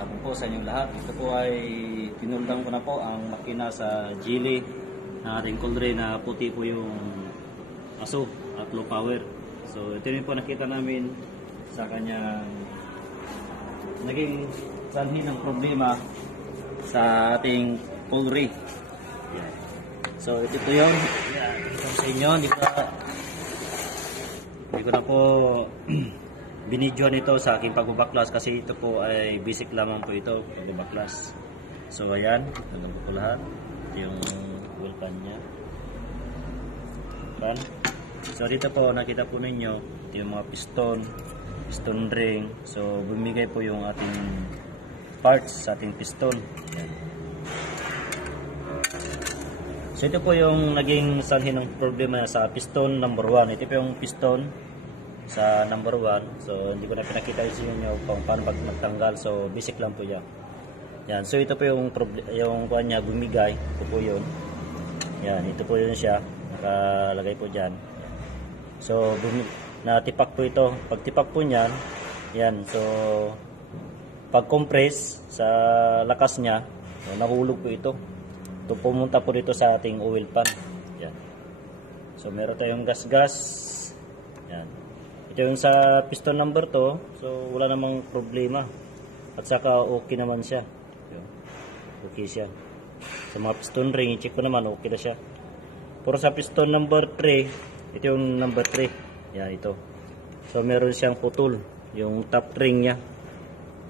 hapon po sa inyong lahat. Ito po ay tinuldan ko na po ang makina sa Geely na ating Coldre na puti po yung aso at low power. So ito rin po nakita namin sa kanyang naging sanhi ng problema sa ating Coldre. So ito po yun. Ito sa inyo. Hindi ko na po binidyoan ito sa aking pagbabaklas kasi ito po ay basic lamang po ito, pagbabaklas. So ayan, nagam po lahat. Ito yung wheel pan nya. So dito po nakita po ninyo ito yung mga piston ring. So bumigay po yung ating parts sa ating piston. Ayan. So ito po yung naging sanhi ng problema sa piston number 1. Ito po yung piston sa number 1. So hindi ko na pinakita sa inyo kung paano magtanggal. So basic lang po yan. Yan. So ito po yung kuha niya bumigay. Ito po yun. Yan. Ito po yun siya. Nakalagay po dyan. So natipak po ito. Pag tipak po niyan, yan. So pag compress sa lakas niya, nahulog po ito. Ito pumunta po dito sa ating oil pan. Yan. So meron tayong gas. Yan. Ito yung sa piston number 2. So wala namang problema. At saka okay naman siya. Okay siya. Sa mga piston ring, i-check ko naman okay na siya. Pero sa piston number 3, ito yung number 3. Yan ito. So meron siyang putol. Yung top ring niya.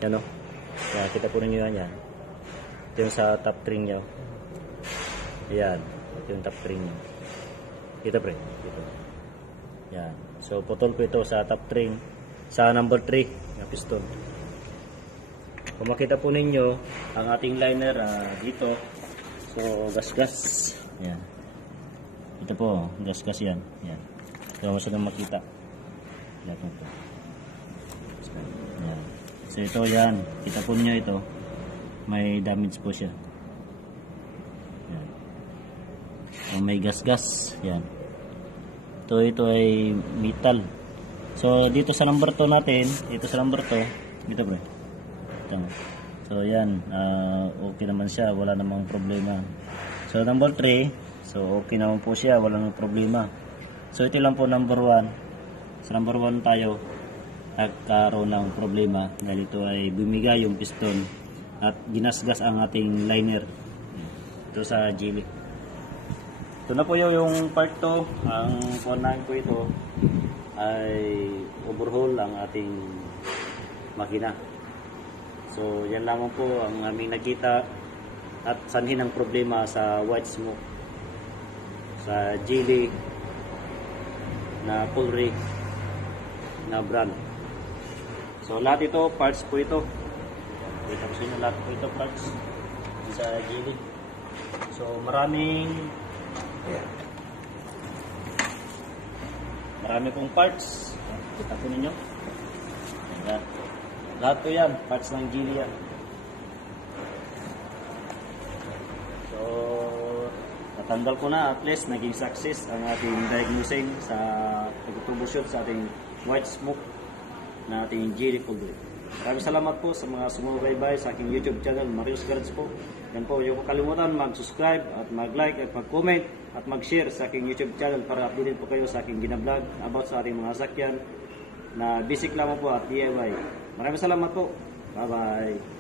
Yan o. Yan, kita po ninyo yan. Ito yung sa top ring niya. Ayan, ito yung top ring niya. Dito pre, dito. Yan. So putol po ito sa top ring sa number 3 na piston. Kung makita po ninyo ang ating liner dito. So gas. Yan. Ito po, gas yan. Yan. So masyadong makita. Yan po. Yan. So ito yan, kita po niyo ito. May damage po siya. May gas. Yan. Ito ay metal. So dito sa number 2 natin, dito sa number 2, dito bro. Ito. So yan, okay naman siya, wala namang problema. So number 3, so okay naman po siya, wala namang problema. So ito lang po number 1. Sa number 1 tayo nagkaroon ng problema dahil ito ay bumigay yung piston at ginasgas ang ating liner. Ito sa Geely. Ito na po yung part 2. Ang kunahin po ito ay overhaul ang ating makina. So yan lamang po ang aming nakita at sanhi ng problema sa white smoke sa Geely na Coldre na brand. So lahat ito parts po ito. Kita ko sa inyo lahat po ito parts sa Geely. So marami pong parts. Kita po ninyo. Lahat po yan. Parts ng Geely yan. So, natanggal ko na. At least, naging success ang ating diagnosing sa pag-troubleshoot sa ating white smoke na ating Geely Coldre. Maraming salamat po sa mga sumubaybay sa aking YouTube channel, Marius Garage po. Yan po, huwag kalimutan mag-subscribe at mag-like at mag-comment at mag-share sa aking YouTube channel para updated po kayo sa aking ginablog about sa ating mga sakyan na basic lamang po at DIY. Maraming salamat po. Bye-bye.